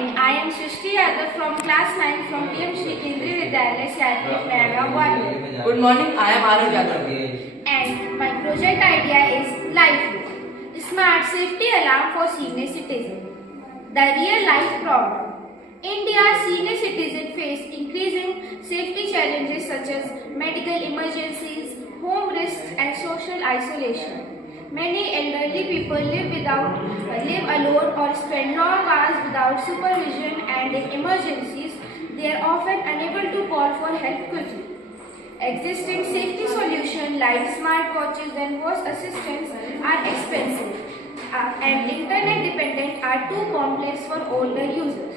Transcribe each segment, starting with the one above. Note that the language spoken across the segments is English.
morning. I am Srishti Yadav from class 9 from PM Shri Kendriya Vidyalaya, Satwik, Nayagaon, Gwalior. Good morning, I am Arun Yadav. And my project idea is LifeLink, Smart Safety Alarm for Senior Citizens. The real life problem. India's senior citizens face increasing safety challenges such as medical emergencies, home risks and social isolation. Many elderly people live alone or spend long hours without supervision, and in emergencies, they are often unable to call for help quickly. Existing safety solutions like smartwatches and voice assistants are expensive and internet dependent are too complex for older users,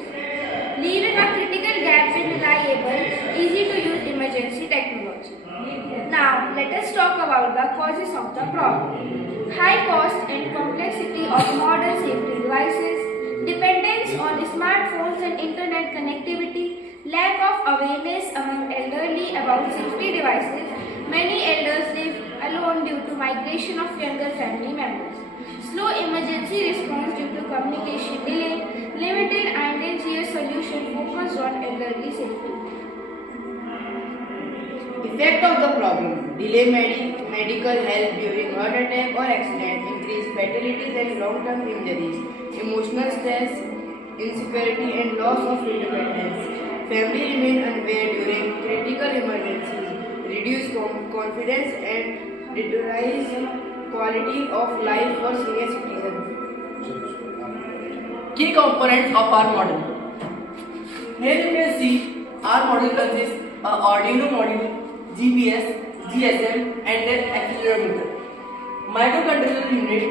leaving a critical gap in reliable, easy to use emergency technology. Now, let us talk about the causes of the problem. High cost and complexity of modern safety devices, dependence on smartphones and internet connectivity, lack of awareness among elderly about safety devices. Many elders live alone due to migration of younger family members. Slow emergency response due to communication delay, limited INDGS solution focused on elderly safety. Effect of the problem: delay medical help during heart attack or accident, increased fatalities and long-term injuries, emotional stress, insecurity and loss of independence. Family remain unaware during critical emergencies, reduce confidence and deteriorate quality of life for senior citizens. Key components of our model. Here you can see our model consists of Arduino module, GPS, GSM and an accelerometer. Microcontroller unit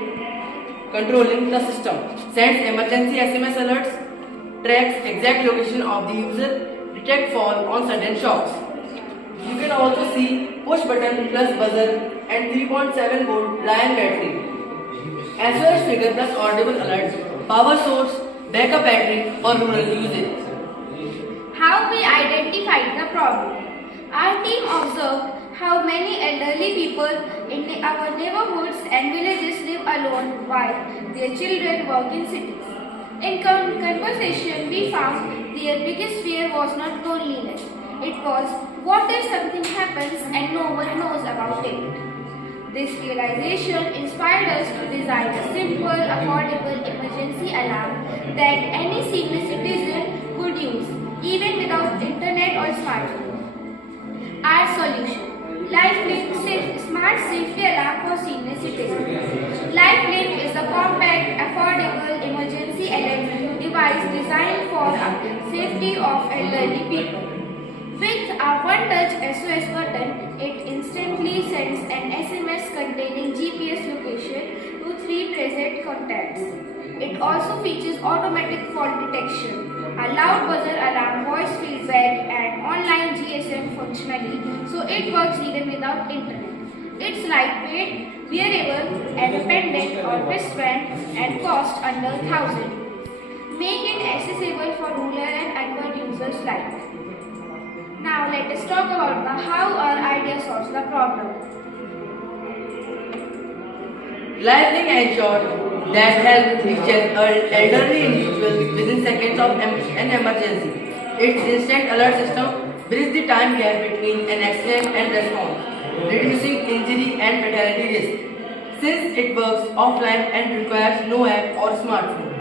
controlling the system sends emergency SMS alerts, tracks exact location of the user, detect fall on sudden shocks. You can also see push button plus buzzer and 3.7 volt Lion battery. SOS trigger plus audible alerts, power source, backup battery for rural usage. How we identified the problem. Our team observed how many elderly people in our neighborhoods and villages live alone while their children work in cities. In conversation, we found their biggest fear was not loneliness. It was, what if something happens and no one knows about it? This realization inspired us to design a simple, affordable emergency alarm that any senior citizen could use, even without internet or smartphone. Our solution: LifeLink Smart Safety Alarm for Senior Citizens. LifeLink is a compact, affordable emergency alarm device designed for the safety of elderly people. With a one-touch SOS button, it instantly sends an SMS containing GPS location to 3 present contacts. It also features automatic fault detection, a loud buzzer alarm, voice feedback, and online GSM functionality, so it works even without internet. It's lightweight, wearable, independent on wristband, and costs under 1,000. Make it accessible for rural and urban users alike. Now let us talk about how our idea solves the problem. LifeLink ensures that help reaches elderly individuals within seconds of an emergency. Its instant alert system bridges the time gap between an accident and response, reducing injury and fatality risk. Since it works offline and requires no app or smartphone,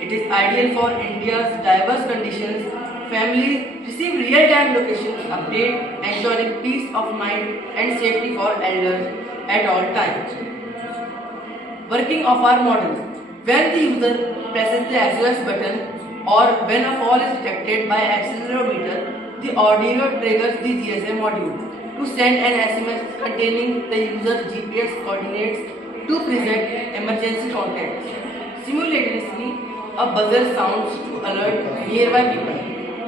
it is ideal for India's diverse conditions. Families receive real-time location update, ensuring peace of mind and safety for elders at all times. Working of our model. When the user presses the SOS button or when a fall is detected by accelerometer, the Arduino triggers the GSM module to send an SMS containing the user's GPS coordinates to present emergency contacts. Simultaneously, a buzzer sounds to alert nearby people,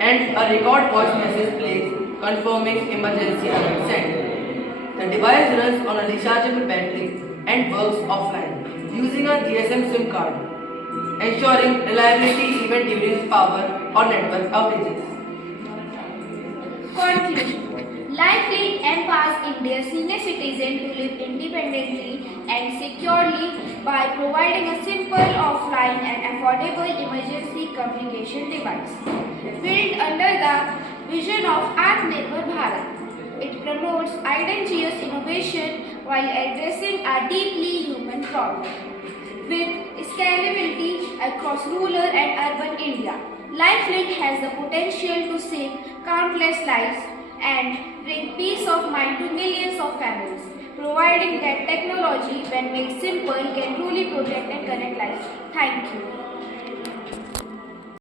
and a record voice message plays confirming emergency alert sent. The device runs on a rechargeable battery and works offline using a GSM SIM card, ensuring reliability even during power or network outages. Conclusion: LifeLink empowers India's senior citizens to live independently and securely by providing a simple, offline and affordable emergency communication device. Built under the vision of Atmanirbhar Bharat, it promotes identious innovation while addressing a deeply human problem. With scalability across rural and urban India, LifeLink has the potential to save countless lives and bring peace of mind to millions of families, providing that technology, when made simple, can truly protect and connect lives. Thank you.